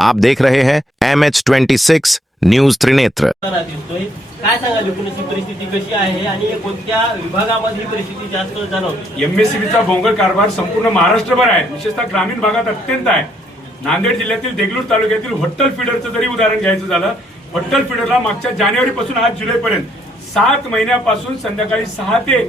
आप देख रहे हैं MH26 न्यूज त्रिनेत्र। काय सांगाल एकूणची परिस्थिती कशी आहे आणि कोणत्या विभागामध्ये ही परिस्थिती जास्त जाणवते? एमएससीबीचा भोंगळ कारभार संपूर्ण महाराष्ट्रभर आहे, विशेषतः ग्रामीण भागात अत्यंत आहे। नांदेड जिल्ह्यातील देगलूर तालुक्यातील होट्टल फीडरचं जरी उदाहरण घ्यायचं झालं, होट्टल फीडरला मागच्या जानेवारीपासून आज जुलैपर्यंत 7 महिन्यापासून संध्याकाळी 6 ते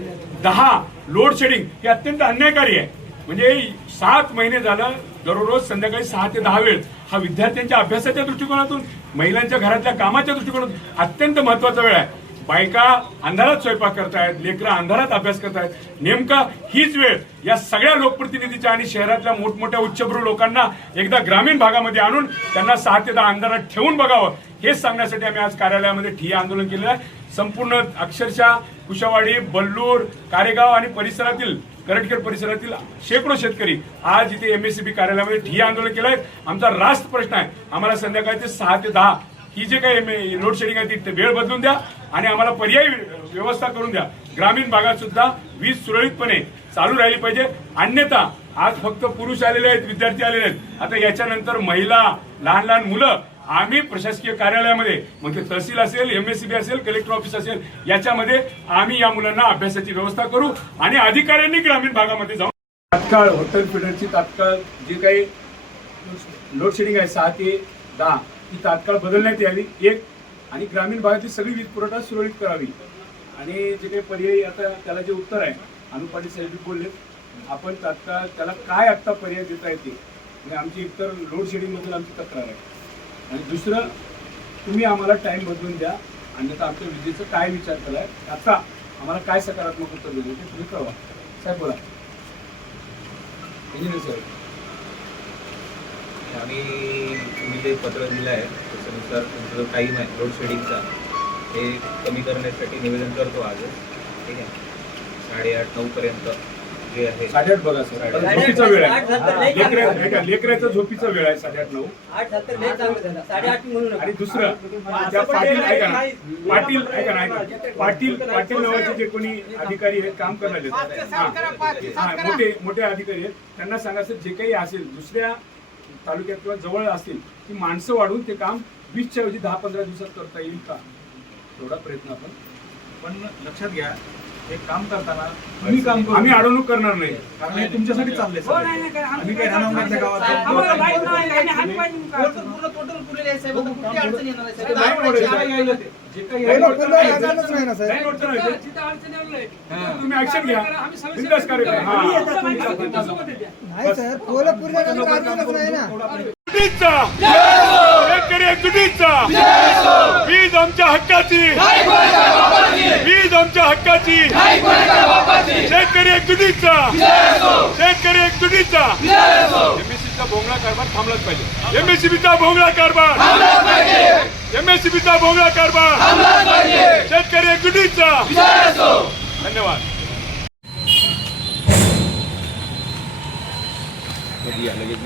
10 लोड शेडिंग हे अत्यंत अन्यायकारी आहे। म्हणजे 7 महिने झालं दररोज संध्याकाळी 6 ते 10 वेळ हा विद्यार्थ्यांच्या अभ्यासाच्या दृष्टिकोनातून, महिलांच्या घरातल्या कामाच्या दृष्टिकोनातून अत्यंत महत्वाचा वेळ आहे। बायका अंधारात स्वयंपाक करतायत, लेकरं अंधारात अभ्यास करतायत। नेमका हीच वेळ या सगळ्या लोकप्रतिनिधीच्या आणि शहरातल्या मोठमोठ्या उच्चभ्रू लोकांना एकदा ग्रामीण भागामध्ये आणून त्यांना 6 ते 10 अंधारात ठेवून बघावं हेच सांगण्यासाठी आम्ही आज कार्यालयामध्ये ठिय्या आंदोलन केलेलं आहे। संपूर्ण अक्षरशः कुशावाडी, बल्लूर, कारेगाव आणि परिसरातील करटखेड परिसरातील शेकडो शेतकरी आज इथे एमएससीबी कार्यालयामध्ये ठिय्या आंदोलन केलं आहे। आमचा रास्त प्रश्न आहे, आम्हाला संध्याकाळचे 6 ते 10 ही जे काही लोड शेडिंग आहे ती वेळ बदलून द्या आणि आम्हाला पर्यायी व्यवस्था करून द्या। ग्रामीण भागात सुद्धा वीज सुरळीतपणे चालू राहिली पाहिजे, अन्यथा आज फक्त पुरुष आलेले आहेत, विद्यार्थी आलेले आहेत, आता याच्यानंतर महिला, लहान लहान मुलं आम्ही प्रशासकीय कार्यालयामध्ये, मग ते तहसील असेल, एमएससीबी असेल, कलेक्टर ऑफिस असेल, याच्यामध्ये आम्ही या मुलांना अभ्यासाची व्यवस्था करू आणि अधिकाऱ्यांनी ग्रामीण भागामध्ये जाऊन तात्काळ होटल फीडरची तात्काळ जे काही लोड शेडिंग आहे 6 ते 10 ही तात्काळ बदलण्यात यावी एक, आणि ग्रामीण भागातील सगळी वीज पुरवठा सुरळीत करावी। आणि जे काही पर्यायी आता त्याला जे उत्तर आहे अनु पाटील साहेब बोलले, आपण तात्काळ त्याला काय आता पर्याय देता येते, म्हणजे आमची एकतर लोड शेडिंग बद्दल आमची तक्रार आहे, आणि दुसरं तुम्ही आम्हाला टाइम बदलून द्या, अन्यथा आमच्या विजेचं काय विचार केलाय आता आम्हाला काय सकारात्मक उत्तर दिले ते तुम्ही कळवा। साहेब बोला। इंजिनियर साहेब, तुम्ही जे पत्र दिलं आहे त्याच्यानुसार तुमचा जो टाईम आहे लोड शेडिंगचा हे कमी करण्यासाठी निवेदन करतो आज, ठीक आहे। 8:30-9 पर्यंत जे आहे 8:30 बघा सर, झोपीचा वेळ आहे, लेकराचा झोपीचा वेळ आहे 8:30-9, 8:30 म्हणून। आणि दुसरं त्या पाटील ऐका ना, पाटील नावाचे जे कोणी अधिकारी आहेत काम करणारे मोठे अधिकारी आहेत, त्यांना सांगा सर जे काही असेल दुसऱ्या तालुक्यात किंवा जवळ असतील ती माणसं वाढून ते काम 20च्या ऐवजी 10-15 दिवसात करता येईल का, एवढा प्रयत्न आपण पण लक्षात घ्या, हे काम करताना तुम्ही काम करू, आम्ही अडवणूक करणार नाही, कारण हे तुमच्यासाठी चाललंय सर। आम्ही काही राहणार गावात तुम्ही ऍक्शन घ्या, बिनधास्त कार्यक्रम वीज आमच्या हक्काची, वीज आमच्या हक्काची, शेतकरी एकजुटीचा, शेतकरी एकजुटीचा। एमएससीबीचा भोंगळा कारभार थांबलाच पाहिजे, एमएससीबीचा भोंगळा कारभार, एमएससीबीचा भोंगळा कारभार, शेतकरी एकजुटीचा। धन्यवाद। लगेच